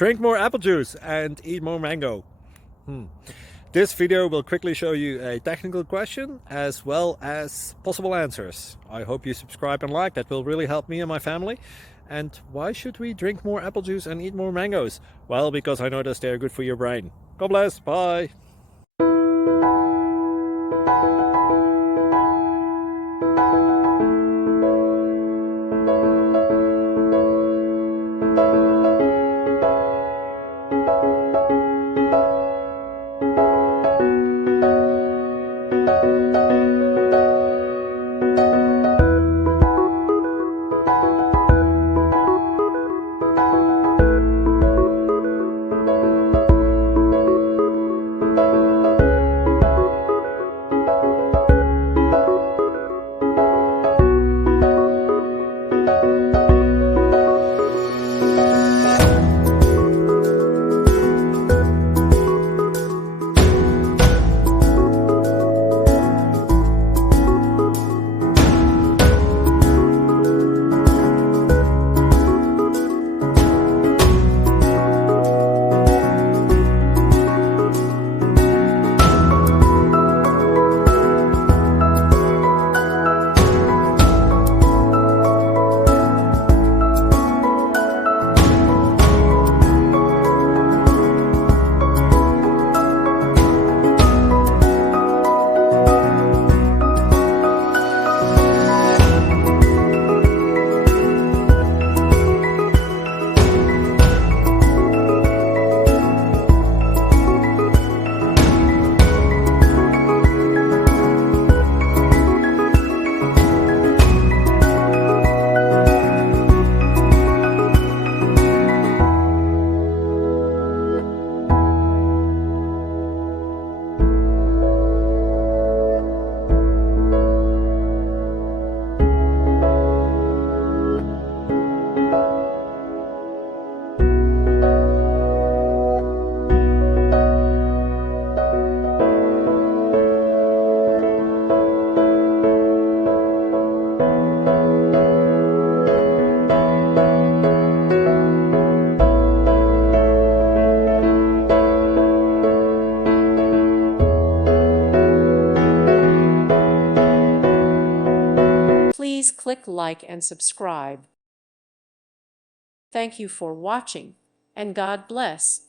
Drink more apple juice and eat more mango. This video will quickly show you a technical question as well as possible answers. I hope you subscribe and like, that will really help me and my family. And why should we drink more apple juice and eat more mangoes? Well, because I noticed they're good for your brain. God bless, bye! Please click like and subscribe. Thank you for watching, and God bless.